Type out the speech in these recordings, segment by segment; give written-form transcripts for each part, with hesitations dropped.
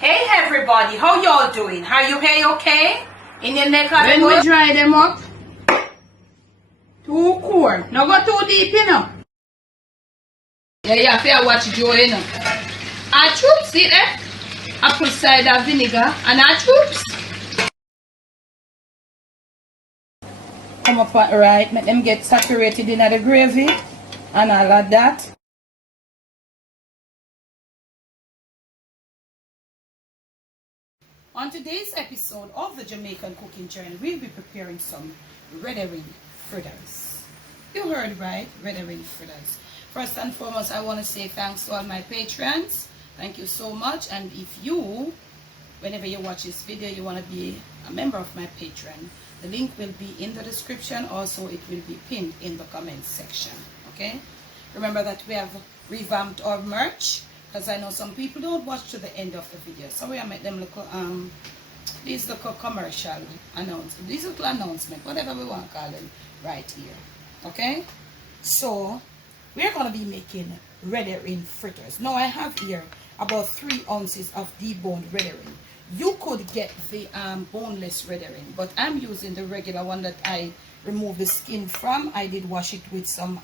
Hey everybody, how y'all doing? Are you okay? In your neck of When we dry them up, too cold. Now go too deep, you know. Yeah, you have to watch Joe, you know. Our troops, see that? Apple cider vinegar and our troops. Come up right, make them get saturated in the gravy and all of that. On today's episode of the Jamaican Cooking Channel, we'll be preparing some Red Herring Fritters. You heard right, Red Herring Fritters. First and foremost, I want to say thanks to all my patrons. Thank you so much. And if you, whenever you watch this video, you want to be a member of my Patreon, the link will be in the description. Also, it will be pinned in the comment section. Okay? Remember that we have revamped our merch, because I know some people don't watch to the end of the video. So we are make them look these little commercial announcement, these little announcement, whatever we want to call them, right here. Okay? So we're gonna be making red herring fritters. Now I have here about 3 ounces of deboned red herring. You could get the boneless red herring, but I'm using the regular one that I remove the skin from. I did wash it with some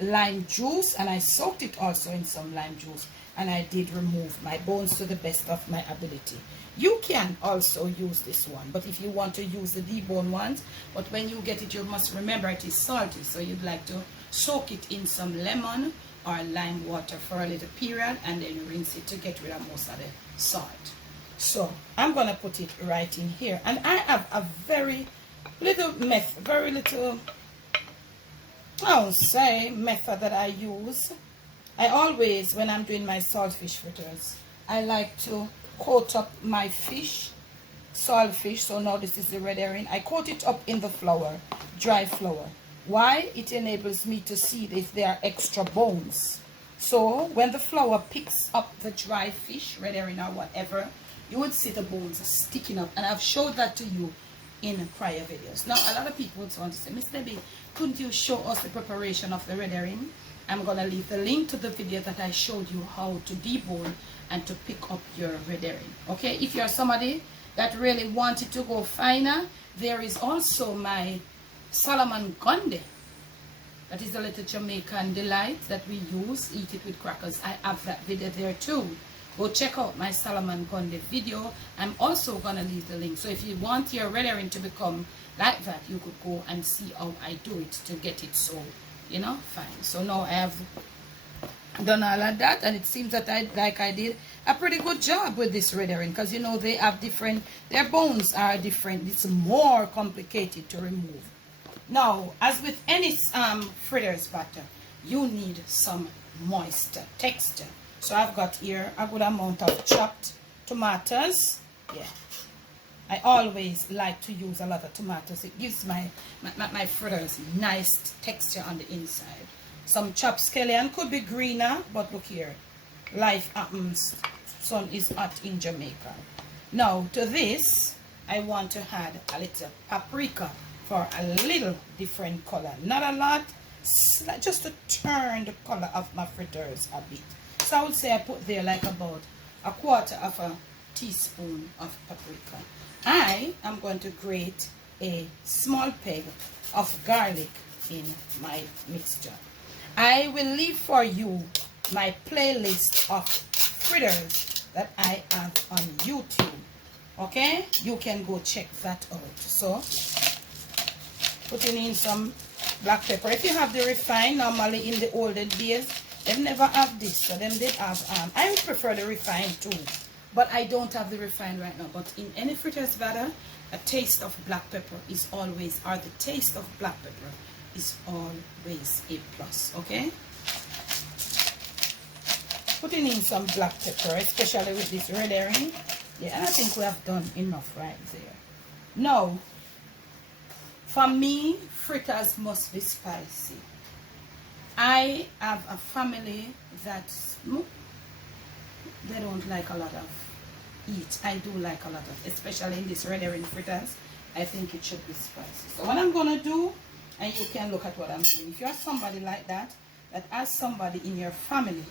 lime juice, and I soaked it also in some lime juice, and I did remove my bones to the best of my ability. You can also use this one, but if you want to use the deboned ones, but when you get it, you must remember it is salty, so you'd like to soak it in some lemon or lime water for a little period, and then rinse it to get rid of most of the salt. So I'm gonna put it right in here, and I have a very little I won't say method that I use. I always, when I'm doing my saltfish fritters, I like to coat up my fish, saltfish. So now this is the red herring. I coat it up in the flour, dry flour. Why? It enables me to see if there are extra bones. So when the flour picks up the dry fish, red herring or whatever, you would see the bones sticking up. And I've showed that to you in prior videos. Now a lot of people would want to say, Miss Debbie, couldn't you show us the preparation of the red herring? I'm gonna leave the link to the video that I showed you how to debone and to pick up your red herring. Okay, if you're somebody that really wanted to go finer, there is also my Solomon Gunde. That is a little Jamaican delight that we use. Eat it with crackers. I have that video there too. Go check out my Solomon Gunde video. I'm also going to leave the link. So if you want your red herring to become like that, you could go and see how I do it to get it so, you know, fine. So now I have done all of that, and it seems that I did a pretty good job with this red herring, because you know they have different, their bones are different. It's more complicated to remove. Now, as with any fritters batter, you need some moisture, texture. So I've got here a good amount of chopped tomatoes. Yeah, I always like to use a lot of tomatoes. It gives my fritters nice texture on the inside. Some chopped scallion, could be greener, but look here, life happens. Sun is hot in Jamaica. Now to this, I want to add a little paprika for a little different color. Not a lot, just to turn the color of my fritters a bit. So I would say I put there like about 1/4 of a teaspoon of paprika. I am going to grate a small peg of garlic in my mixture. I will leave for you my playlist of fritters that I have on YouTube. Okay? You can go check that out. So, putting in some black pepper. If you have the refined, normally in the olden days, they never have this. So them did have, I would prefer the refined too. But I don't have the refined right now. But in any fritters batter, a taste of black pepper is always, or the taste of black pepper is always a plus. Okay? Putting in some black pepper, especially with this red herring. Yeah, and I think we have done enough right there. Now, for me, fritters must be spicy. I have a family that they don't like a lot of heat. I do like a lot of, especially in this red herring fritters. I think it should be spicy. So what I'm gonna do, and you can look at what I'm doing. If you're somebody like that, that has somebody in your family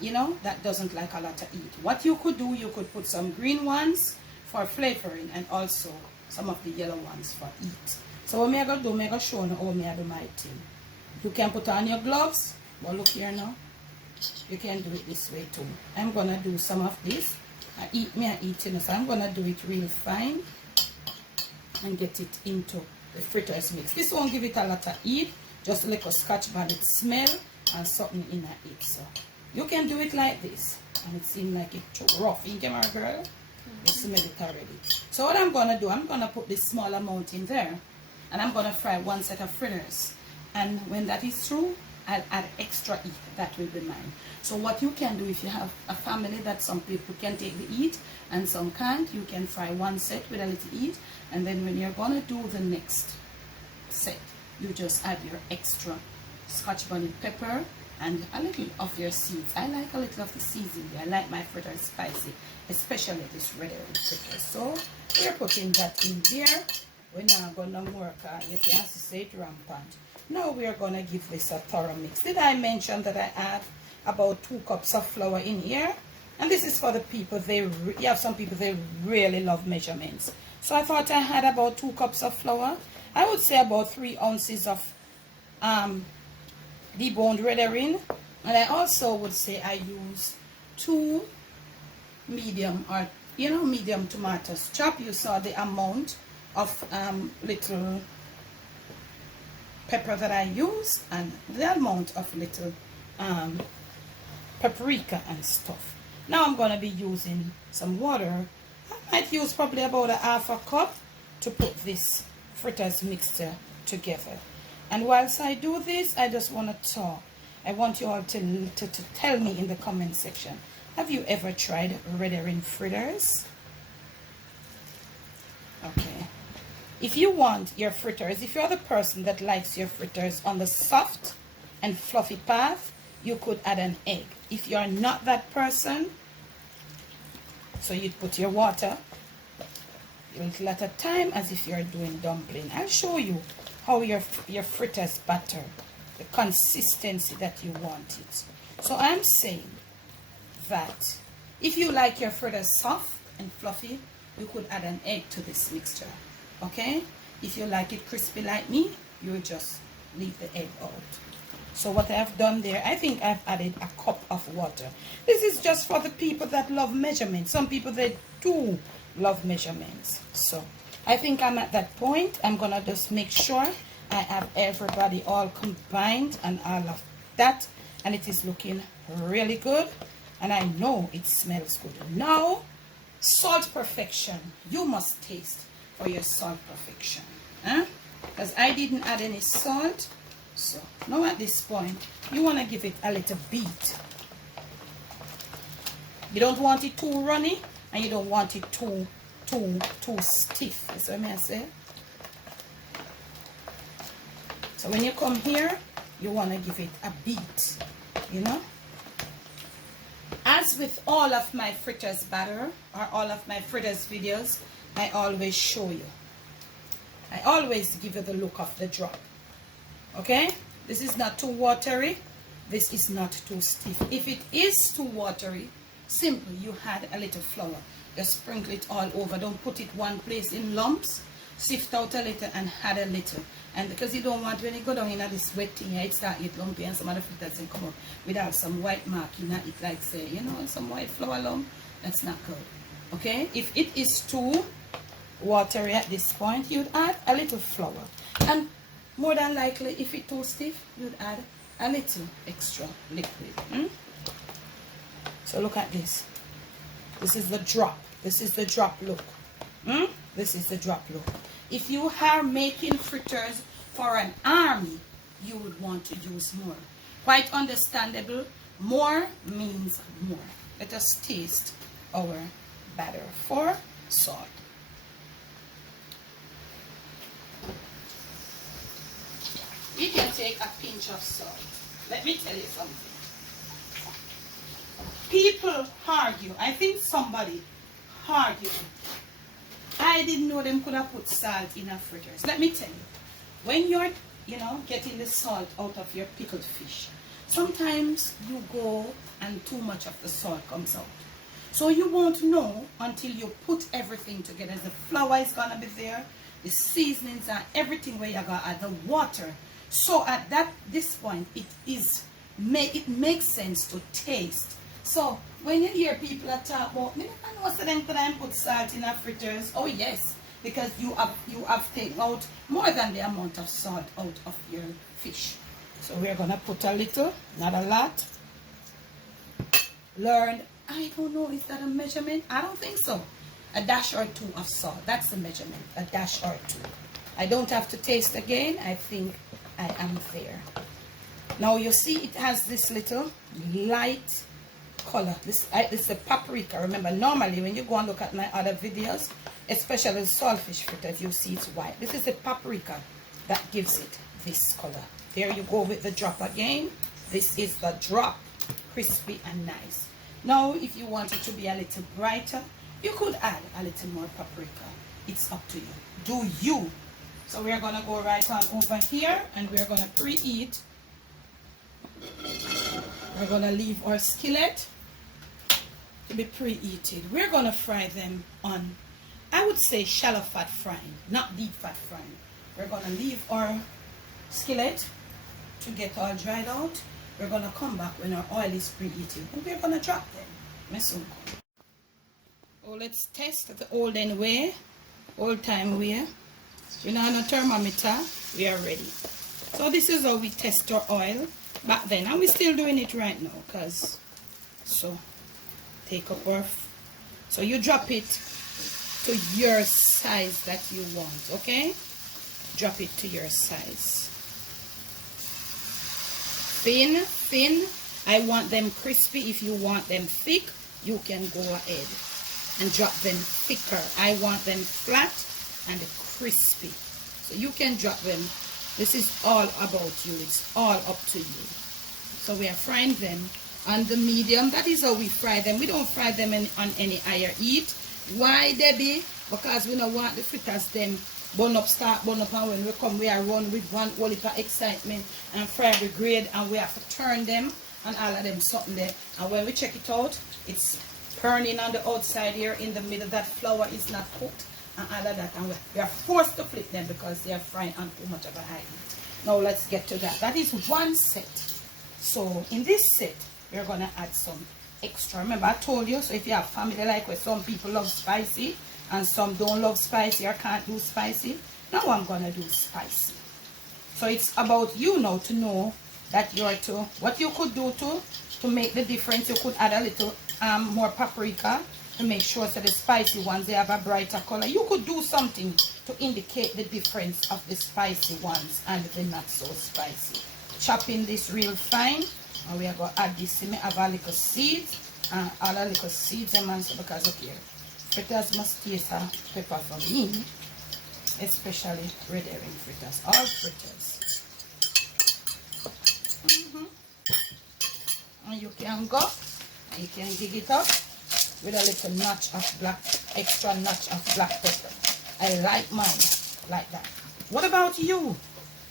you know, that doesn't like a lot to eat. What you could do, you could put some green ones for flavoring and also some of the yellow ones for eat. So what I'm going to do, I'm going to show you how I do my thing. You can put on your gloves, but look here now. You can do it this way too. I'm going to do some of this. I eat, you know, so I'm going to do it real fine and get it into the fritters mix. This won't give it a lot of eat, just like a Scotch bonnet smell and something in it. So you can do it like this. And it seems like it's too rough. You get my girl? You smell it already. So what I'm going to do, I'm going to put this small amount in there. And I'm going to fry one set of fritters. And when that is through, I'll add extra heat. That will be mine. So what you can do, if you have a family that some people can take the heat and some can't, you can fry one set with a little heat. And then when you're going to do the next set, you just add your extra Scotch bonnet pepper and a little of your seeds. I like a little of the seasoning. I like my fritters spicy, especially this red herring fritter. So we're putting that in there. We're not going to work on, you can say it rampant. Now we're going to give this a thorough mix. Did I mention that I add about 2 cups of flour in here? And this is for the people, you have some people, they really love measurements. So I thought I had about 2 cups of flour. I would say about 3 ounces of deboned red herring. And I also would say I use 2 medium or, you know, medium tomatoes. Chop, you saw the amount of little pepper that I use and the amount of little paprika and stuff. Now I'm going to be using some water. I might use probably about a half a cup to put this fritters mixture together. And whilst I do this, I just want to talk. I want you all to tell me in the comment section, have you ever tried red herring fritters? Okay. If you want your fritters, if you're the person that likes your fritters on the soft and fluffy path, you could add an egg. If you're not that person, so you'd put your water a little at a time as if you're doing dumpling. I'll show you how your fritters batter, the consistency that you want it. So I'm saying that if you like your fritters soft and fluffy, you could add an egg to this mixture. Okay, if you like it crispy like me, you just leave the egg out. So what I've done there, I think I've added a cup of water. This is just for the people that love measurements. Some people, they do love measurements. So I think I'm at that point. I'm gonna just make sure I have everybody all combined and all of that, and it is looking really good, and I know it smells good. Now, salt perfection. You must taste for your salt perfection, because I didn't add any salt. So now at this point, you want to give it a little beat. You don't want it too runny, and you don't want it too stiff. That's what I say. So when you come here, you want to give it a beat, you know. As with all of my fritters batter or all of my fritters videos, I always show you. I always give you the look of the drop. Okay? This is not too watery. This is not too stiff. If it is too watery, simply you add a little flour. Just sprinkle it all over. Don't put it one place in lumps. Sift out a little and add a little. And because you don't want, when you go down in this wet thing, it start get lumpy and some other fritters can come up without some white mark in it, like say, you know, some white flour lump. That's not good. Okay? If it is too watery at this point, you'd add a little flour. And more than likely, if it's too stiff, you'd add a little extra liquid. So look at this. This is the drop. This is the drop look. This is the drop look. If you are making fritters for an army, you would want to use more. Quite understandable. More means more. Let us taste our batter for salt. We can take a pinch of salt. Let me tell you something. People argue. I think somebody argued. I didn't know them could have put salt in a fritters. Let me tell you. When you're, you know, getting the salt out of your pickled fish, sometimes you go and too much of the salt comes out. So you won't know until you put everything together. The flour is gonna be there, the seasonings and everything where you're gonna add the water. So at this point, it makes sense to taste. So when you hear people talk about, I know so then could I put salt in our fritters? Oh yes, because you have taken out more than the amount of salt out of your fish. So we're gonna put a little, not a lot. Learn, I don't know, is that a measurement? I don't think so. A dash or two of salt, that's the measurement, a dash or two. I don't have to taste again, I think I am there. Now you see it has this little light color. This is a paprika. Remember, normally when you go and look at my other videos, especially the saltfish fritters, you see it's white. This is a paprika that gives it this color. There you go with the drop again. This is the drop, crispy and nice. Now if you want it to be a little brighter, you could add a little more paprika. It's up to you. Do you. So we're gonna go right on over here and we're gonna preheat. We're gonna leave our skillet to be preheated. We're gonna fry them on, I would say, shallow fat frying, not deep fat frying. We're gonna leave our skillet to get all dried out. We're gonna come back when our oil is preheated and we're gonna drop them. Oh, let's test the olden way, old time way. We now have a thermometer. We are ready. So this is how we test our oil back then, and we're still doing it right now. Cause so take up our. So you drop it to your size that you want. Okay, drop it to your size. Thin. I want them crispy. If you want them thick, you can go ahead and drop them thicker. I want them flat and crispy. So you can drop them. This is all about you. It's all up to you. So we are frying them on the medium. That is how we fry them. We don't fry them on any higher heat. Why, Debbie? Because we don't want the fritters them burn up, and when we come, we are run with one whole heap of excitement and fry the grade, and we have to turn them and all of them something there. And when we check it out, it's burning on the outside here. In the middle, that flour is not cooked and all of that, and we are forced to flip them because they are frying on too much of a high heat. Now let's get to that. That is one set. So in this set, we're gonna add some extra. Remember, I told you, so if you have family like where some people love spicy and some don't love spicy or can't do spicy, now I'm gonna do spicy. So it's about you now to know that you're to, what you could do to make the difference. You could add a little more paprika to make sure so the spicy ones, they have a brighter color. You could do something to indicate the difference of the spicy ones and the not so spicy. Chopping this real fine, and we are going to add this. See, me have a little seeds and all the little seeds and man, so because of here, fritters must taste a pepper for me, especially red herring fritters, all fritters. And you can go and you can dig it up with a little notch of black, extra notch of black pepper. I like mine like that. What about you?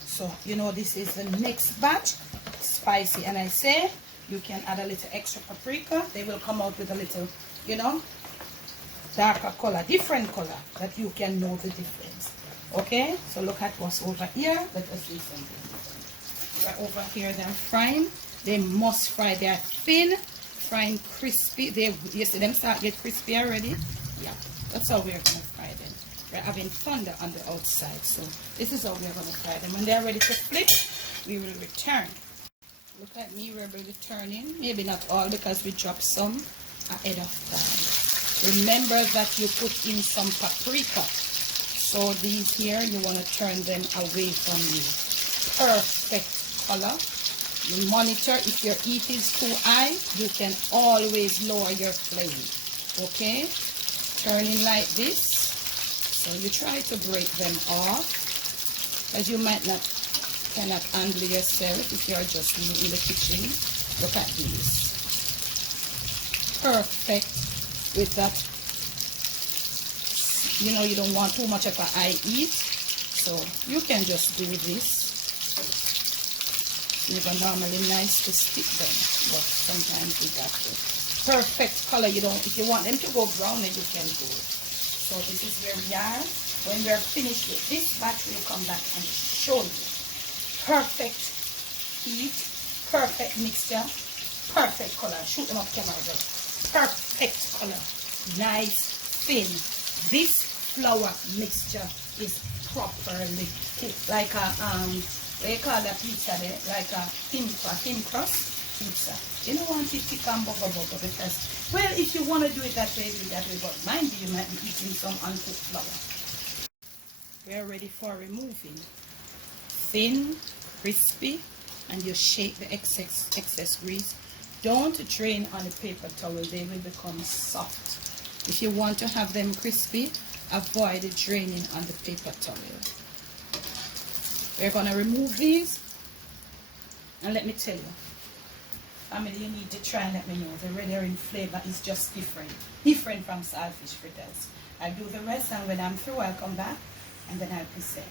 So you know this is the next batch, spicy, and I say you can add a little extra paprika. They will come out with a little, you know, darker color, different color, that you can know the difference. Okay, so look at what's over here. Let us do something. Right over here, they're frying. They must fry. They're thin, frying crispy. You see them start get crispy already. Yeah, that's how we're gonna fry them. We're having thunder on the outside, so this is how we're gonna fry them. When they're ready to flip, we will return. Look at me, we're returning. Maybe not all because we dropped some ahead of time. Remember that you put in some paprika. So these here, you want to turn them away from you. Perfect color. You monitor. If your heat is too high, you can always lower your flame. Okay? Turning like this. So you try to break them off, as you cannot handle yourself if you're just new in the kitchen. Look at these. Perfect with that. You know, you don't want too much of a high heat, so you can just do this. Never normally nice to stick them, but sometimes we got to. Perfect color. You don't. If you want them to go brown, then you can do it. So this is where we are. When we are finished with this batch, we'll come back and show you. Perfect heat, perfect mixture, perfect color. Shoot them up camera, girl. Perfect color. Nice, thin. This flour mixture is properly cooked. Like a they call that pizza there, like a thin crust pizza. You don't want it thick and bugger because, well, if you want to do it that way, do it that way. But mind you, you might be eating some uncooked flour. We're ready for removing. Thin, crispy, and you shake the excess grease. Don't drain on the paper towel, they will become soft. If you want to have them crispy, avoid draining on the paper towel. We're going to remove these, and let me tell you, family, you need to try and let me know. The red herring flavor is just different from saltfish fritters. I'll do the rest, and when I'm through, I'll come back and then I'll present.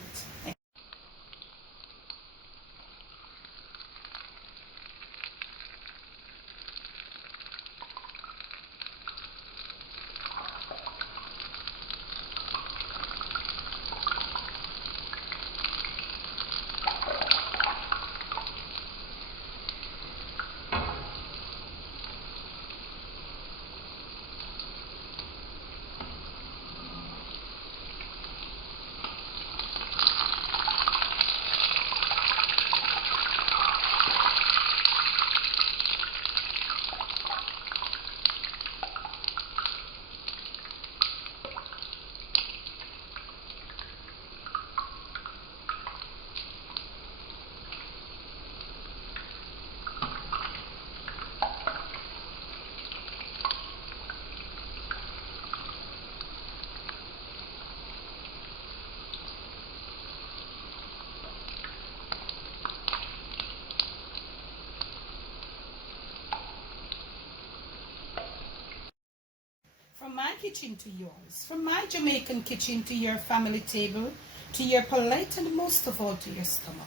From my kitchen to yours, from my Jamaican kitchen to your family table, to your palate, and most of all to your stomach,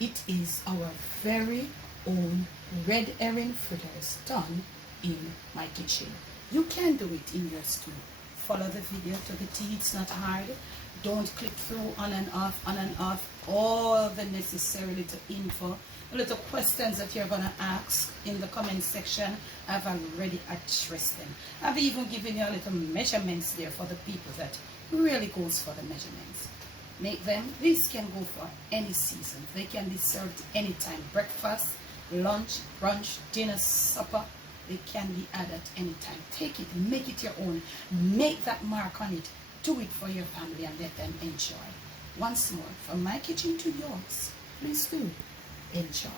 it is our very own red herring fritters done in my kitchen. You can do it in yours too. Follow the video to the T, it's not hard. Don't click through on and off, all the necessary little info, little questions that you're going to ask in the comment section. I've already addressed them. I've even given you a little measurements there for the people that really goes for the measurements. Make them. These can go for any season. They can be served anytime. Breakfast, lunch, brunch, dinner, supper. They can be added at any time. Take it, make it your own. Make that mark on it. Do it for your family and let them enjoy. Once more, from my kitchen to yours, please do enjoy.